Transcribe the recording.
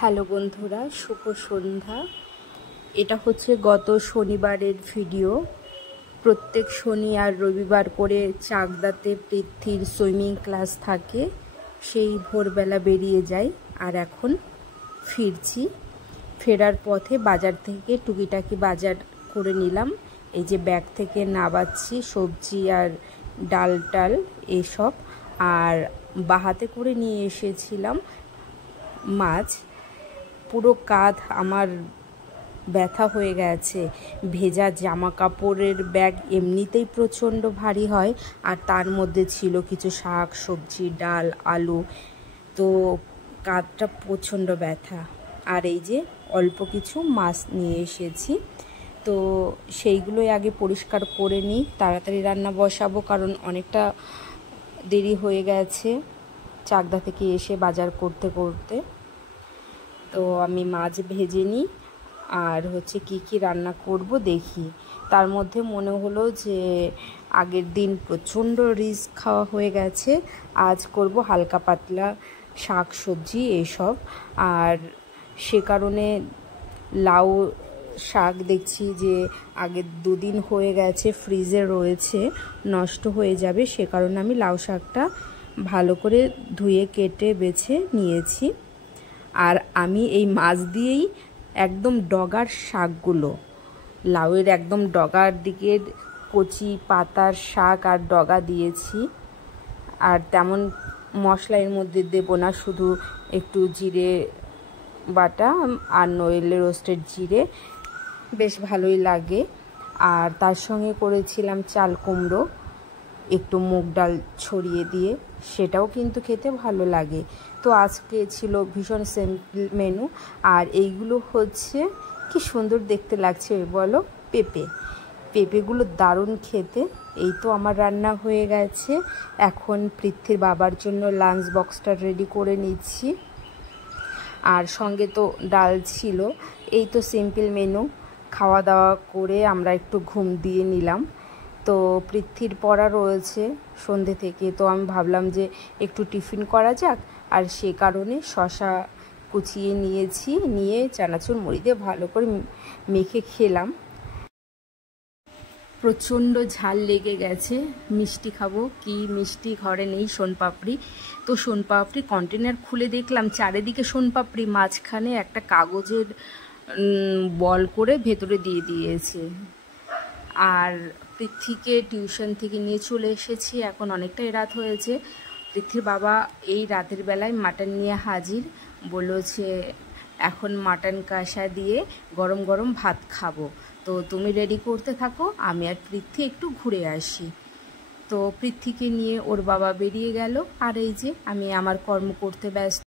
Hello বন্ধুরা, শুভ সন্ধ্যা। এটা হচ্ছে গত শনিবারের ভিডিও। প্রত্যেক শনি আর রবিবার করে চাকদাতে পৃথ্বীর সুইমিং ক্লাস থাকে, সেই ভোরবেলা বেরিয়ে যাই আর এখন ফিরছি। ফেরার পথে বাজার থেকে টুকিটাকি বাজার করে নিলাম। এই যে ব্যাগ থেকে নাবাচ্ছি সবজি আর ডাল টাল এসব, আর বাহাতে করে নিয়ে এসেছিলাম মাছ। পুরো কাঁধ আমার ব্যথা হয়ে গেছে। ভেজা জামা কাপড়ের ব্যাগ এমনিতেই প্রচণ্ড ভারী হয়, আর তার মধ্যে ছিল কিছু শাক সবজি ডাল আলু, তো কাঁধটা প্রচণ্ড ব্যথা। আর এই যে অল্প কিছু মাছ নিয়ে এসেছি, তো সেইগুলোই আগে পরিষ্কার করে নিই, তাড়াতাড়ি রান্না বসাবো, কারণ অনেকটা দেরি হয়ে গেছে চাকদা থেকে এসে বাজার করতে করতে। তো আমি মাছ ভেজে নিই আর হচ্ছে কি রান্না করব দেখি। তার মধ্যে মনে হলো যে আগের দিন প্রচণ্ড রিচ খাওয়া হয়ে গেছে, আজ করব হালকা পাতলা শাক সবজি এসব। আর সে কারণে লাউ শাক দেখছি যে আগের দুদিন হয়ে গেছে, ফ্রিজে রয়েছে, নষ্ট হয়ে যাবে, সে কারণে আমি লাউ শাকটা ভালো করে ধুয়ে কেটে বেছে নিয়েছি। আর আমি এই মাছ দিয়েই একদম ডগার শাকগুলো, লাউয়ের একদম ডগার দিকের কচি পাতার শাক আর ডগা দিয়েছি। আর তেমন মশলা এর মধ্যে দেবো না, শুধু একটু জিরে বাটা আর নইলে রোস্টেড জিরে, বেশ ভালোই লাগে। আর তার সঙ্গে করেছিলাম চাল কুমড়ো, একটু মুগ ডাল ছড়িয়ে দিয়ে, সেটাও কিন্তু খেতে ভালো লাগে। তো আজকে ছিল ভীষণ সিম্পল মেনু। আর এইগুলো হচ্ছে কি সুন্দর দেখতে লাগছে বলো, পেঁপেগুলো দারুণ খেতে। এই তো আমার রান্না হয়ে গেছে, এখন পৃথ্বীর বাবার জন্য লাঞ্চ বক্সটা রেডি করে নিচ্ছি। আর সঙ্গে তো ডাল ছিল। এই তো সিম্পল মেনু। খাওয়া দাওয়া করে আমরা একটু ঘুম দিয়ে নিলাম। তো পৃথ্বীর পড়া রয়েছে সন্ধে থেকে, তো আমি ভাবলাম যে একটু টিফিন করা যাক, আর সে কারণে শশা কুচিয়ে নিয়েছি, নিয়ে চানাচুর মুড়ি দিয়ে ভালো করে মেখে খেলাম। প্রচণ্ড ঝাল লেগে গেছে, মিষ্টি খাবো, কি মিষ্টি ঘরে নেই, সোনপাপড়ি। তো সোনপাপড়ি কন্টেনার খুলে দেখলাম চারিদিকে সোনপাপড়ি, মাঝখানে একটা কাগজের বল করে ভেতরে দিয়ে দিয়েছে। আর পৃথ্বীকে টিউশন থেকে নিয়ে চলে এসেছি, এখন অনেকটাই রাত হয়েছে। পৃথ্বীর বাবা এই রাতের বেলায় মাটন নিয়ে হাজির, বলেছে এখন মাটন কষা দিয়ে গরম গরম ভাত খাবো, তো তুমি রেডি করতে থাকো, আমি আর পৃথ্বী একটু ঘুরে আসি। তো পৃথ্বীকে নিয়ে ওর বাবা বেরিয়ে গেল, আর এই যে আমি আমার কর্ম করতে ব্যস্ত।